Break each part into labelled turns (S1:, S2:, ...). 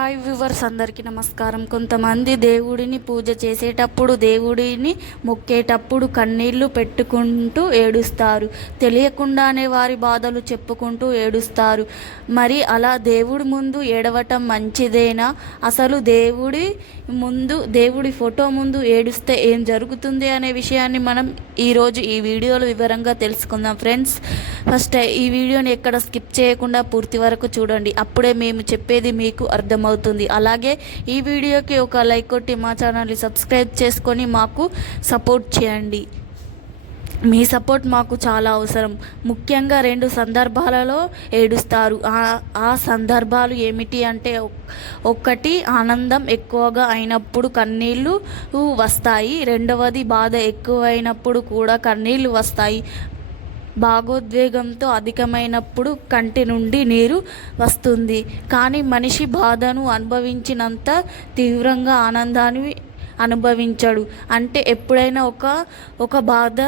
S1: Hi viewers అందరికీ నమస్కారం. కొంతమంది దేవుడిని పూజ చేసేటప్పుడు దేవుడిని మొక్కేటప్పుడు కన్నీళ్ళు పెట్టుకుంటూ ఏడుస్తారు. తెలియకుండానే వారి బాధలు చెప్పుకుంటూ ఏడుస్తారు. మరి అలా దేవుడి ముందు ఏడవటం మంచిదేనా? అసలు దేవుడి ముందు దేవుడి ఫోటో ముందు ఏడుస్తే ఏం జరుగుతుంది అనే విషయాన్ని మనం ఈరోజు ఈ వీడియోలో వివరంగా తెలుసుకుందాం ఫ్రెండ్స్. ఫస్ట్ ఈ వీడియోని ఎక్కడ స్కిప్ చేయకుండా పూర్తి వరకు చూడండి. అప్పుడే మేము చెప్పేది మీకు అర్థమవుతుంది. అలాగే ఈ వీడియోకి ఒక లైక్ కొట్టి మా ఛానల్ని సబ్స్క్రైబ్ చేసుకొని మాకు సపోర్ట్ చేయండి. మీ సపోర్ట్ మాకు చాలా అవసరం. ముఖ్యంగా రెండు సందర్భాలలో ఏడుస్తారు. ఆ- సందర్భాలు ఏమిటి అంటే ఒక్- ఒక్కటి ఆనందం ఎక్కువగా అయినప్పుడు కన్నీళ్ళు వస్తాయి. రెండవది బాధ ఎక్కువైనప్పుడు కూడా కన్నీళ్ళు వస్తాయి. భాగోద్వేగంతో అధికమైనప్పుడు కంటి నుండి నీరు వస్తుంది. కానీ మనిషి బాధను అనుభవించినంత తీవ్రంగా ఆనందాన్ని అనుభవించడు. అంటే ఎప్పుడైనా ఒక ఒక బాధ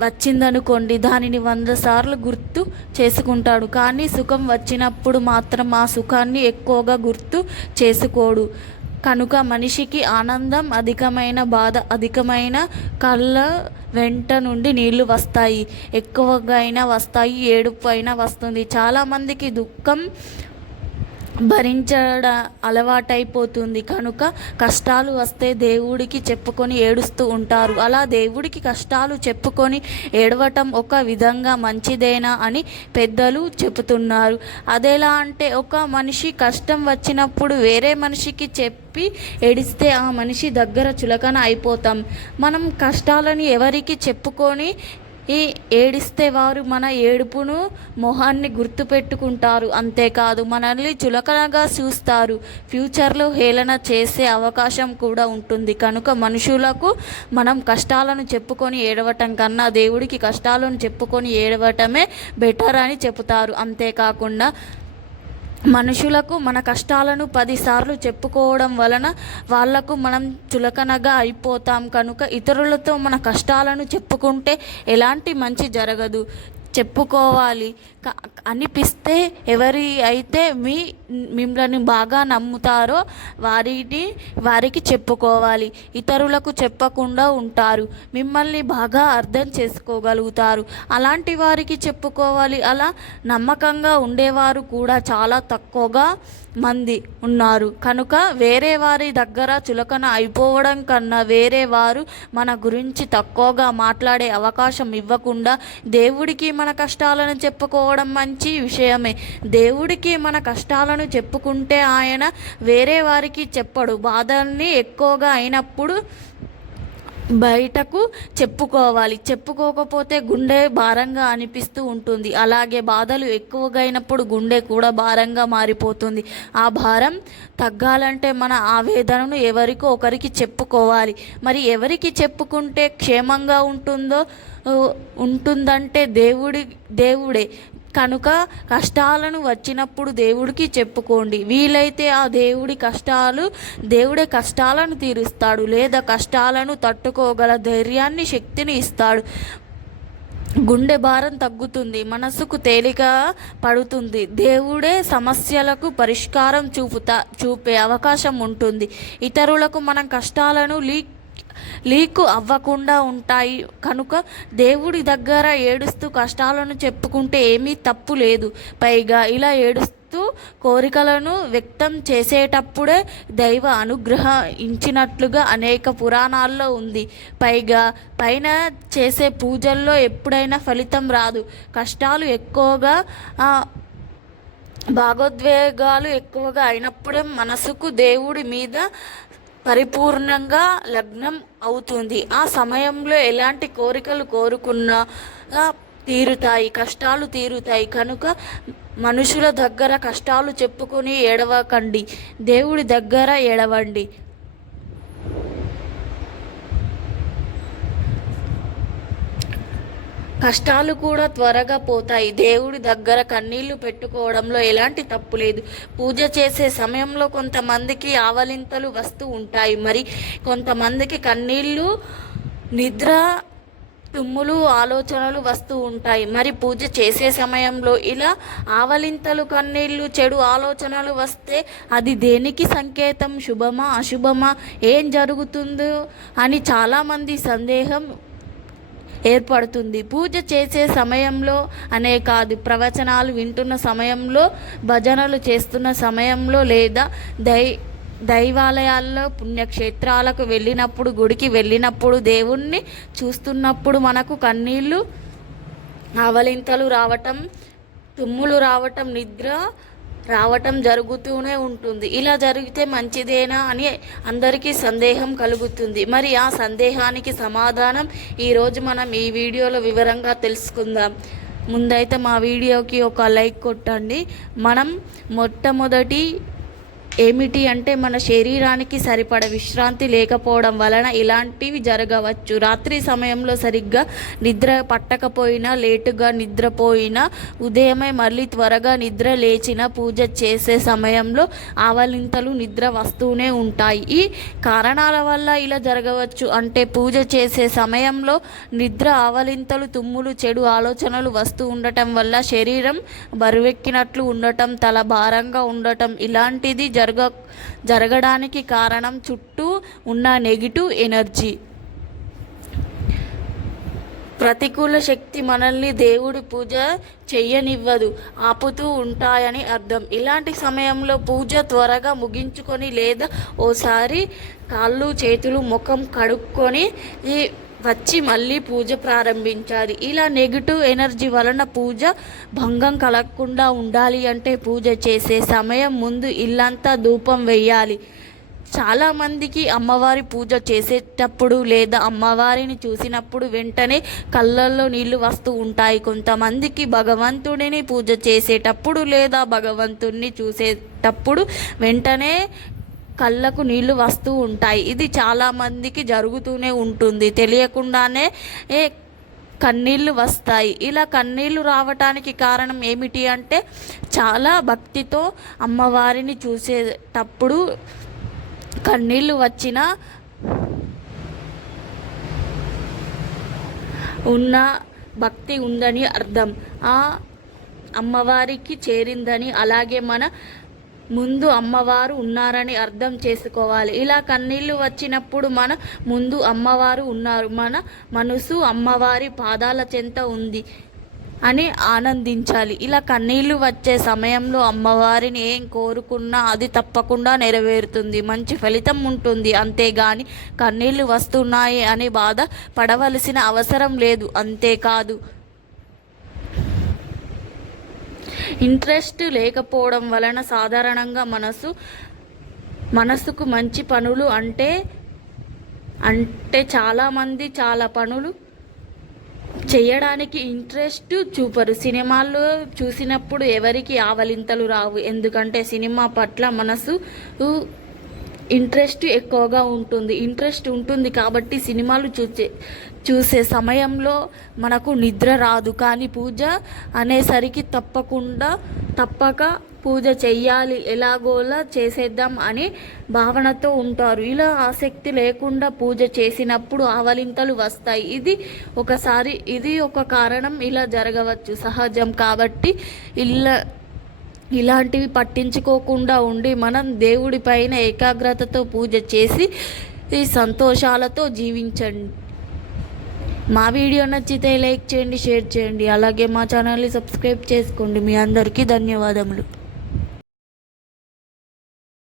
S1: వచ్చిందనుకోండి దానిని వంద సార్లు గుర్తు చేసుకుంటాడు. కానీ సుఖం వచ్చినప్పుడు మాత్రం ఆ సుఖాన్ని ఎక్కువగా గుర్తు చేసుకోడు. కనుక మనిషికి ఆనందం అధికమైన బాధ అధికమైన కళ్ళ వెంట నుండి నీళ్ళు వస్తాయి. ఎక్కువగా అయినా వస్తాయి ఏడుపు అయినా వస్తుంది చాలామందికి దుఃఖం భరించడ అలవాటైపోతుంది. కనుక కష్టాలు వస్తే దేవుడికి చెప్పుకొని ఏడుస్తూ ఉంటారు. అలా దేవుడికి కష్టాలు చెప్పుకొని ఏడవటం ఒక విధంగా మంచిదేనా అని పెద్దలు చెబుతున్నారు. అదెలా అంటే ఒక మనిషి కష్టం వచ్చినప్పుడు వేరే మనిషికి చెప్పి ఏడిస్తే ఆ మనిషి దగ్గర చులకన అయిపోతాం. మనం కష్టాలని ఎవరికి చెప్పుకొని ఈ ఏడిస్తే వారు మన ఏడుపును మొహాన్ని గుర్తుపెట్టుకుంటారు. అంతేకాదు మనల్ని చులకనగా చూస్తారు. ఫ్యూచర్లో హేళన చేసే అవకాశం కూడా ఉంటుంది. కనుక మనుషులకు మనం కష్టాలను చెప్పుకొని ఏడవటం కన్నా దేవుడికి కష్టాలను చెప్పుకొని ఏడవటమే బెటర్ అని చెబుతారు అంతేకాకుండా మనుషులకు మన కష్టాలను పదిసార్లు చెప్పుకోవడం వలన వాళ్ళకు మనం చులకనగా అయిపోతాం. కనుక ఇతరులతో మన కష్టాలను చెప్పుకుంటే ఎలాంటి మంచి జరగదు. చెప్పుకోవాలి. అనిపిస్తే ఎవరి అయితే మీ మిమ్మల్ని బాగా నమ్ముతారో వారిని వారికి చెప్పుకోవాలి. ఇతరులకు చెప్పకుండా ఉంటారు. మిమ్మల్ని బాగా అర్థం చేసుకోగలుగుతారు. అలాంటి వారికి చెప్పుకోవాలి. అలా నమ్మకంగా ఉండేవారు కూడా చాలా తక్కువగా మంది ఉన్నారు. కనుక వేరే వారి దగ్గర చులకన అయిపోవడం కన్నా వేరే వారు మన గురించి తక్కువగా మాట్లాడే అవకాశం ఇవ్వకుండా దేవుడికి మన కష్టాలను చెప్పుకోవడం మంచి విషయమే. దేవుడికి మన కష్టాలను చెప్పుకుంటే ఆయన వేరే వారికి చెప్పడు. బాధల్ని ఎక్కువగా అయినప్పుడు బయటకు చెప్పుకోవాలి. చెప్పుకోకపోతే గుండె భారంగా అనిపిస్తూ ఉంటుంది. అలాగే బాధలు ఎక్కువగా అయినప్పుడు గుండె కూడా భారంగా మారిపోతుంది. ఆ భారం తగ్గాలంటే మన ఆవేదనను ఎవరికో ఒకరికి చెప్పుకోవాలి. మరి ఎవరికి చెప్పుకుంటే క్షేమంగా ఉంటుందో ఉంటుందంటే దేవుడి దేవుడే. కనుక కష్టాలను వచ్చినప్పుడు దేవుడికి చెప్పుకోండి. వీలైతే ఆ దేవుడి కష్టాలు దేవుడే కష్టాలను తీరుస్తాడు లేదా కష్టాలను తట్టుకోగల ధైర్యాన్ని శక్తిని ఇస్తాడు. గుండె భారం తగ్గుతుంది మనసుకు తేలిక పడుతుంది. దేవుడే సమస్యలకు పరిష్కారం చూపుతా చూపే అవకాశం ఉంటుంది. ఇతరులకు మనం కష్టాలను లీక్ లీకు అవ్వకుండా ఉంటాయి. కనుక దేవుడి దగ్గర ఏడుస్తూ కష్టాలను చెప్పుకుంటే ఏమీ తప్పు లేదు. పైగా ఇలా ఏడుస్తూ కోరికలను వ్యక్తం చేసేటప్పుడే దైవ అనుగ్రహించినట్లుగా అనేక పురాణాల్లో ఉంది. పైగా పైన చేసే పూజల్లో ఎప్పుడైనా ఫలితం రాదు. కష్టాలు ఎక్కువగా భాగోద్వేగాలు ఎక్కువగా అయినప్పుడే మనసుకు దేవుడి మీద పరిపూర్ణంగా లగ్నం అవుతుంది. ఆ సమయంలో ఎలాంటి కోరికలు కోరుకున్నా తీరుతాయి కష్టాలు తీరుతాయి. కనుక మనుషుల దగ్గర కష్టాలు చెప్పుకొని ఏడవకండి. దేవుడి దగ్గర ఏడవండి. కష్టాలు కూడా త్వరగా పోతాయి. దేవుడి దగ్గర కన్నీళ్ళు పెట్టుకోవడంలో ఎలాంటి తప్పు లేదు. పూజ చేసే సమయంలో కొంతమందికి ఆవలింతలు వస్తూ ఉంటాయి. మరి కొంతమందికి కన్నీళ్ళు నిద్ర తుమ్ములు ఆలోచనలు వస్తూ ఉంటాయి. మరి పూజ చేసే సమయంలో ఇలా ఆవలింతలు కన్నీళ్ళు చెడు ఆలోచనలు వస్తే అది దేనికి సంకేతం? శుభమా అశుభమా? ఏం జరుగుతుందో అని చాలామంది సందేహం ఏర్పడుతుంది. పూజ చేసే సమయంలో అనే కాదు ప్రవచనాలు వింటున్న సమయంలో భజనలు చేస్తున్న సమయంలో లేదా దై దైవాలయాల్లో పుణ్యక్షేత్రాలకు వెళ్ళినప్పుడు గుడికి వెళ్ళినప్పుడు దేవుణ్ణి చూస్తున్నప్పుడు మనకు కన్నీళ్ళు అవలింతలు రావటం తుమ్ములు రావటం నిద్ర రావటం జరుగుతూనే ఉంటుంది. ఇలా జరిగితే మంచిదేనా అని అందరికీ సందేహం కలుగుతుంది. మరి ఆ సందేహానికి సమాధానం ఈరోజు మనం ఈ వీడియోలో వివరంగా తెలుసుకుందాం. ముందైతే మా వీడియోకి ఒక లైక్ కొట్టండి. మనం మొట్టమొదటి ఏమిటి అంటే మన శరీరానికి సరిపడ విశ్రాంతి లేకపోవడం వలన ఇలాంటివి జరగవచ్చు. రాత్రి సమయంలో సరిగ్గా నిద్ర పట్టకపోయినా లేటుగా నిద్రపోయినా ఉదయమే మళ్ళీ త్వరగా నిద్ర లేచిన పూజ చేసే సమయంలో ఆవలింతలు నిద్ర వస్తూనే ఉంటాయి. ఈ కారణాల వల్ల ఇలా జరగవచ్చు అంటే పూజ చేసే సమయంలో నిద్ర ఆవలింతలు తుమ్ములు చెడు ఆలోచనలు వస్తూ ఉండటం వల్ల శరీరం బరువెక్కినట్లు ఉండటం తల భారంగా ఉండటం ఇలాంటిది జరగ జరగ జరగడానికి కారణం చుట్టూ ఉన్న నెగిటివ్ ఎనర్జీ ప్రతికూల శక్తి మనల్ని దేవుడి పూజ చెయ్యనివ్వదు ఆపుతూ ఉంటాయని అర్థం. ఇలాంటి సమయంలో పూజ త్వరగా ముగించుకొని లేదా ఓసారి కాళ్ళు చేతులు ముఖం కడుక్కొని వచ్చి మళ్ళీ పూజ ప్రారంభించాలి. ఇలా నెగిటివ్ ఎనర్జీ వలన పూజ భంగం కలగకుండా ఉండాలి అంటే పూజ చేసే సమయం ముందు ఇల్లంతా ధూపం వేయాలి చాలామందికి అమ్మవారి పూజ చేసేటప్పుడు లేదా అమ్మవారిని చూసినప్పుడు వెంటనే కళ్ళల్లో నీళ్ళు వస్తూ ఉంటాయి. కొంతమందికి భగవంతుడిని పూజ చేసేటప్పుడు లేదా భగవంతుడిని చూసేటప్పుడు వెంటనే కళ్ళకు నీళ్ళు వస్తూ ఉంటాయి. ఇది చాలామందికి జరుగుతూనే ఉంటుంది. తెలియకుండానే ఏ కన్నీళ్ళు వస్తాయి. ఇలా కన్నీళ్ళు రావటానికి కారణం ఏమిటి అంటే చాలా భక్తితో అమ్మవారిని చూసేటప్పుడు కన్నీళ్ళు వచ్చిన ఉన్న భక్తి ఉందని అర్థం. ఆ అమ్మవారికి చేరిందని అలాగే మన ముందు అమ్మవారు ఉన్నారని అర్థం చేసుకోవాలి. ఇలా కన్నీళ్ళు వచ్చినప్పుడు మన ముందు అమ్మవారు ఉన్నారు. మన మనసు అమ్మవారి పాదాల చెంత ఉంది అని ఆనందించాలి. ఇలా కన్నీళ్ళు వచ్చే సమయంలో అమ్మవారిని ఏం కోరుకున్నా అది తప్పకుండా నెరవేరుతుంది. మంచి ఫలితం ఉంటుంది. అంతేగాని కన్నీళ్ళు వస్తున్నాయి అని బాధ పడవలసిన అవసరం లేదు. అంతేకాదు ఇంట్రెస్ట్ లేకపోవడం వలన సాధారణంగా మనసు మనసుకు మంచి పనులు అంటే అంటే చాలామంది చాలా పనులు చేయడానికి ఇంట్రెస్ట్ చూపరు. సినిమాల్లో చూసినప్పుడు ఎవరికి ఆవలింతలు రావు. ఎందుకంటే సినిమా పట్ల మనసు ఇంట్రెస్ట్ ఎక్కువగా ఉంటుంది. ఇంట్రెస్ట్ ఉంటుంది కాబట్టి సినిమాలు చూసే చూసే సమయంలో మనకు నిద్ర రాదు. కానీ పూజ అనేసరికి తప్పకుండా తప్పక పూజ చెయ్యాలి. ఎలాగోలా చేసేద్దాం అని భావనతో ఉంటారు. ఇలా ఆసక్తి లేకుండా పూజ చేసినప్పుడు ఆవలింతలు వస్తాయి. ఇది ఒకసారి ఇది ఒక కారణం ఇలా జరగవచ్చు. సహజం కాబట్టి ఇలా ఇలాంటివి పట్టించుకోకుండా ఉండి మనం దేవుడి పైన ఏకాగ్రతతో పూజ చేసి ఈ సంతోషాలతో జీవించండి. మా వీడియో నచ్చితే లైక్ చేయండి షేర్ చేయండి. అలాగే మా ఛానల్ని సబ్స్క్రైబ్ చేసుకోండి. మీ అందరికీ ధన్యవాదములు.